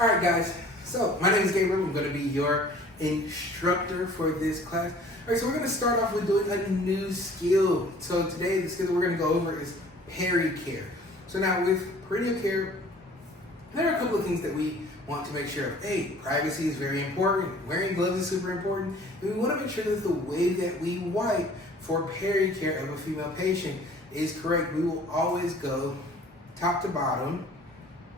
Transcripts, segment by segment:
Alright guys, so my name is Gabriel. I'm going to be your instructor for this class. Alright, so we're going to start off with doing a new skill. So today the skill that we're going to go over is pericare. So now with perineal care, there are a couple of things that we want to make sure of. A, privacy is very important. Wearing gloves is super important. And we want to make sure that the way that we wipe for pericare of a female patient is correct. We will always go top to bottom,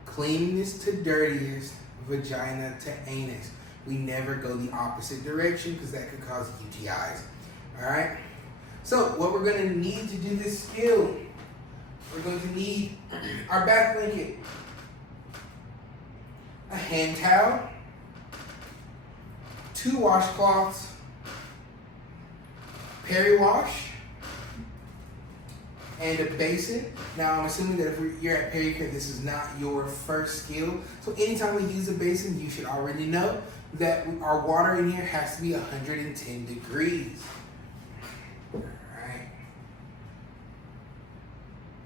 cleanest to dirtiest, vagina to anus. We never go the opposite direction because that could cause UTIs. Alright? So what we're going to need to do this skill, we're going to need our back blanket, a hand towel, 2 washcloths, Peri wash, and a basin. Now I'm assuming that if you're at pericare, this is not your first skill. So anytime we use a basin, you should already know that our water in here has to be 110 degrees.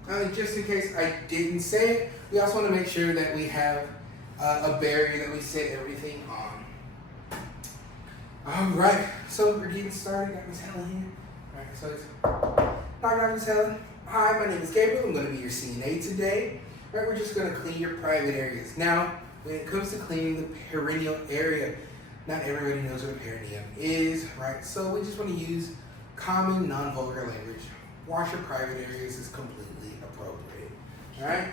Alright. Just in case I didn't say it, we also want to make sure that we have a barrier that we set everything on. Alright, so we're getting started. Got Miss Helen here. Alright, so it's hi, Miss Helen. Hi, my name is Gabriel. I'm going to be your CNA today. Alright, we're just going to clean your private areas. Now, when it comes to cleaning the perineal area, not everybody knows what a perineum is, right? So we just want to use common, non-vulgar language. Wash your private areas is completely appropriate. Alright?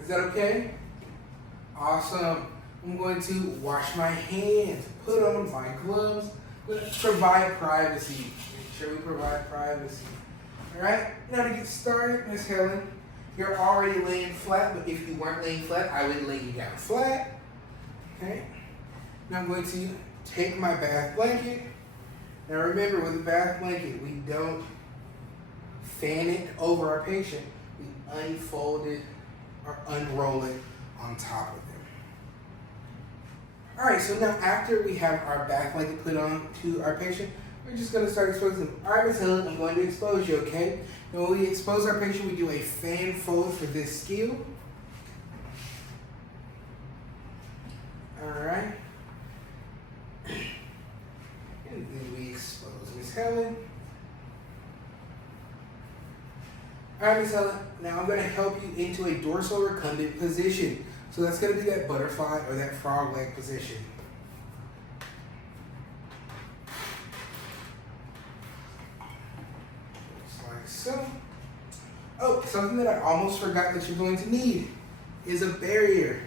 Is that okay? Awesome. I'm going to wash my hands, put on my gloves, provide privacy. Make sure we provide privacy. Alright, now to get started, Miss Helen, you're already laying flat, but if you weren't laying flat, I would lay you down flat. Okay, now I'm going to take my bath blanket. Now remember, with a bath blanket, we don't fan it over our patient. We unfold it or unroll it on top of them. Alright, so now after we have our bath blanket put on to our patient, we're just going to start exposing them. Alright, Miss Helen, I'm going to expose you, okay? Now when we expose our patient, we do a fan fold for this skill. Alright. And then we expose Miss Helen. Alright, Miss Helen, now I'm going to help you into a dorsal recumbent position. So that's going to be that butterfly or that frog leg position. So, something that I almost forgot that you're going to need is a barrier.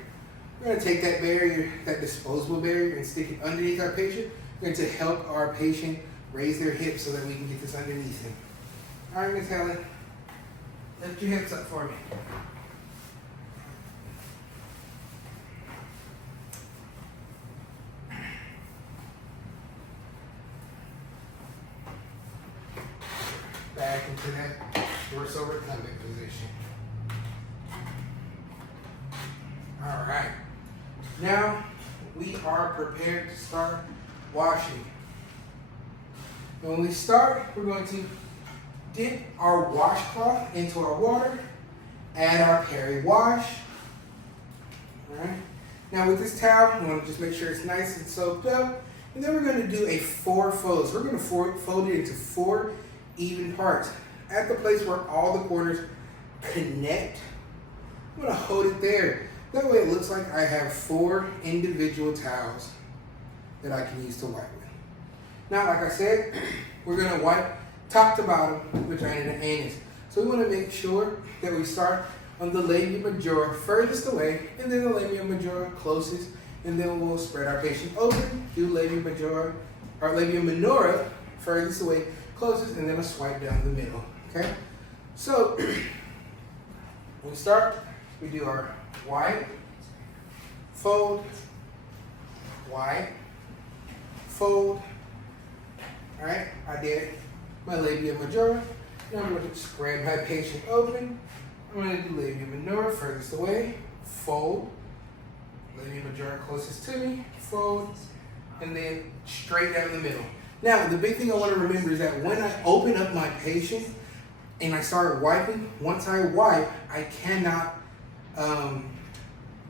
We're going to take that barrier, that disposable barrier, and stick it underneath our patient. We're going to help our patient raise their hips so that we can get this underneath him. All right, Miss Helen, lift your hips up for me. Back into that dorsal recumbent position. All right. Now we are prepared to start washing. When we start, we're going to dip our washcloth into our water, add our Peri wash. All right. Now with this towel, we want to just make sure it's nice and soaked up, and then we're going to do a 4 folds. We're going to fold it into 4 even parts. At the place where all the corners connect, I'm going to hold it there. That way it looks like I have 4 individual towels that I can use to wipe with. Now, like I said, we're going to wipe top to bottom, vagina to anus. So we want to make sure that we start on the labia majora furthest away, and then the labia majora closest, and then we'll spread our patient open, do labia majora, or labia minora furthest away, closest, and then a swipe down the middle, okay? So, when we start, we do our wipe, fold, wipe, fold. All right, I did my labia majora. Now I'm going to spread my patient open. I'm going to do labia minora furthest away, fold, labia majora closest to me, fold, and then straight down the middle. Now, the big thing I want to remember is that when I open up my patient and I start wiping, once I wipe, I cannot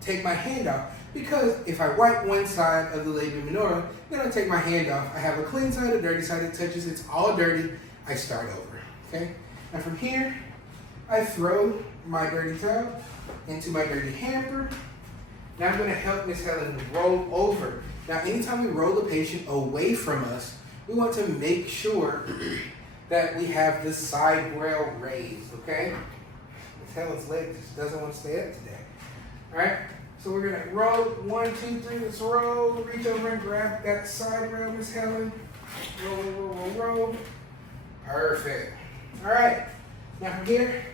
take my hand off, because if I wipe one side of the labia minora, then I take my hand off. I have a clean side, a dirty side. It touches, it's all dirty. I start over. Okay. And from here, I throw my dirty towel into my dirty hamper. Now I'm going to help Miss Helen roll over. Now, anytime we roll the patient away from us, we want to make sure that we have the side rail raised, okay? Miss Helen's leg just doesn't want to stay up today. All right, so we're going to roll. 1, 2, 3, let's roll. Reach over and grab that side rail, Miss Helen. Roll, roll, roll, roll. Perfect. All right, now from here,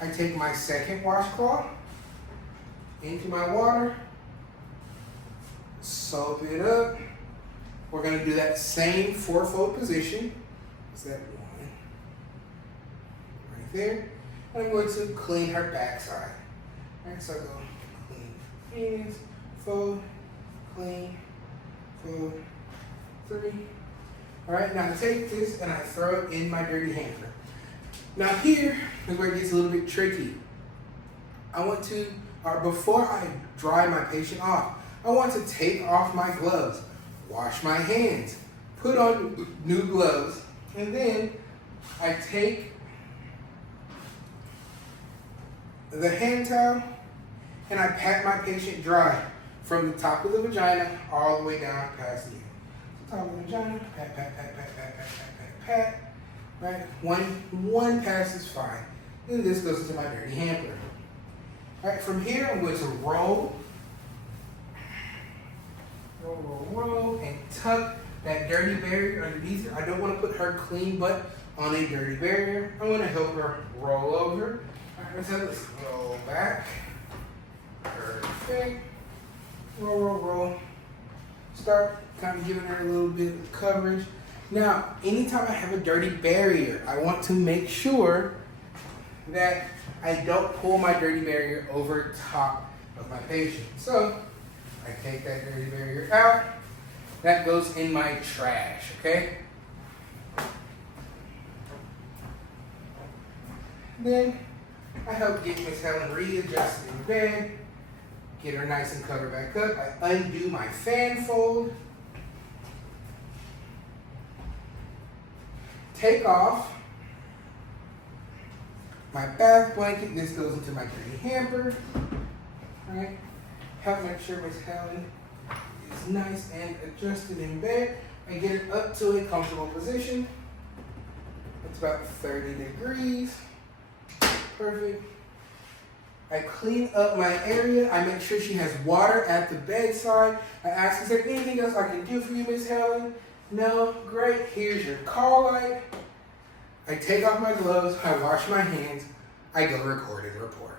I take my second washcloth into my water, soap it up. We're going to do that same fourfold position. Is that one? Right there. And I'm going to clean her backside. All right, so I go clean hands, fold, clean, fold, 3. All right, now I take this and I throw it in my dirty hamper. Now here is where it gets a little bit tricky. I want to, before I dry my patient off, I want to take off my gloves, wash my hands, put on new gloves, and then I take the hand towel and I pat my patient dry from the top of the vagina all the way down past the end. So top of the vagina, pat, pat, pat, pat, pat, pat, pat, pat, pat. Right? One pass is fine. Then this goes into my dirty hamper. All right, from here I'm going to roll, and tuck that dirty barrier underneath her. I don't want to put her clean butt on a dirty barrier. I want to help her roll over. All right, let's roll back. Perfect. Roll, roll, roll. Start kind of giving her a little bit of coverage. Now, anytime I have a dirty barrier, I want to make sure that I don't pull my dirty barrier over top of my patient. So, I take that dirty barrier out. That goes in my trash, okay? Then, I help get Miss Helen readjusted in bed, get her nice and covered back up. I undo my fan fold, take off my bath blanket. This goes into my dirty hamper. Right? Help make sure Miss Helen is nice and adjusted in bed. I get it up to a comfortable position. It's about 30 degrees. Perfect. I clean up my area. I make sure she has water at the bedside. I ask, is there anything else I can do for you, Miss Helen? No? Great. Here's your call light. I take off my gloves. I wash my hands. I go record and report.